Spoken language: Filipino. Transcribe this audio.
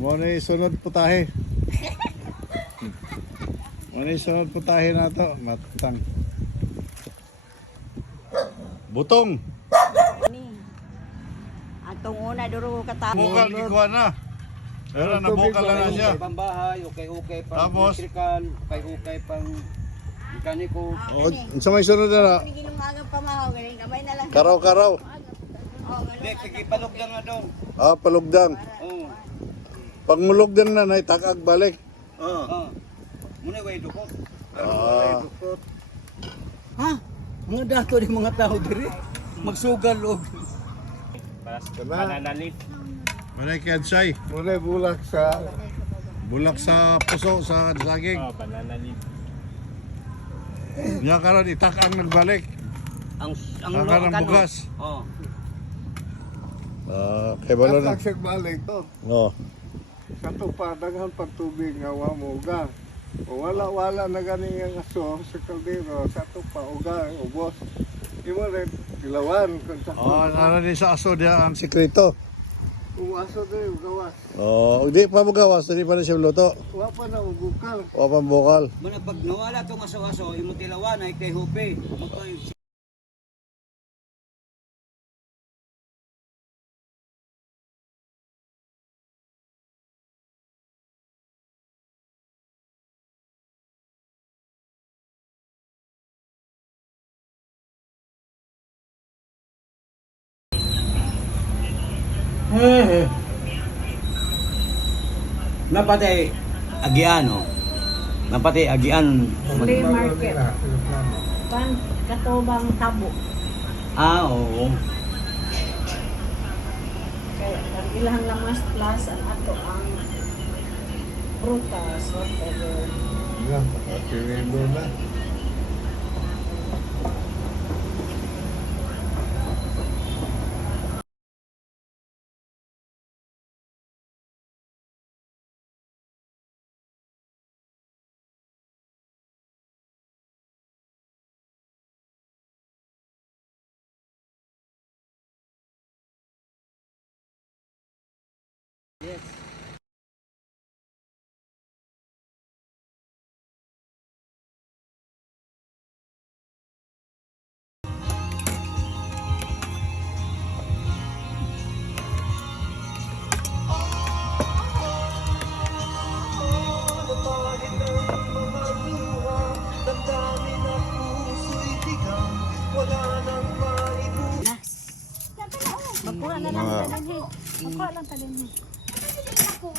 Muna yung sunod putahe. Muna yung sunod putahe na to. Matang. Butong. Atong una duro katapo. Bukal, gikuha na. Pero nabukal na siya. Pambahay, okay pang Tapos? electrical, okay pang mekaniko. O, sa may sunod na. Ginumaga pa mahaw galing kamay na lang. Karaw-karaw. Hindi, kikipalog lang nga daw. Ah, palugdang. Oo. Pag mulugdan na, takag balik. Oo. Muna way dukot. Ah. Ha? Mga dato di mga tao diri. Magsugal og. Banana leaf. Manay kiadsay. Muna bulak sa Bulak sa puso, sa saging. Oh, banana leaf. Niya karon itakang nagbalik. Ang Saka ng bugas. Oo. Ah, kay balon. taksag balik to. No. Sa tupadaghan pagtubig nga wa mo uga. O wala na gani nga aso sa kaldero sa tupa uga ubos. Imo rin dilawan kung sa Oh, nara ni sa aso dia ang sekreto. umaso din gawas. Oh, di pa mo gawas, di pa na siya luto. Wa pa na ugukal. O pang bukal. Muna pag nawala tong aso-aso, imo tilawan ay kay hupe. Magkoy napatay agiano. Napatay agian. Flea market. Pan katubang tabo. Ah, oo. Kaya ang ilang lamas plus ang ato ang prutas, whatever. Nga, pakatirido na. Magkuha na lang talinhi. Magkuha lang talinhi.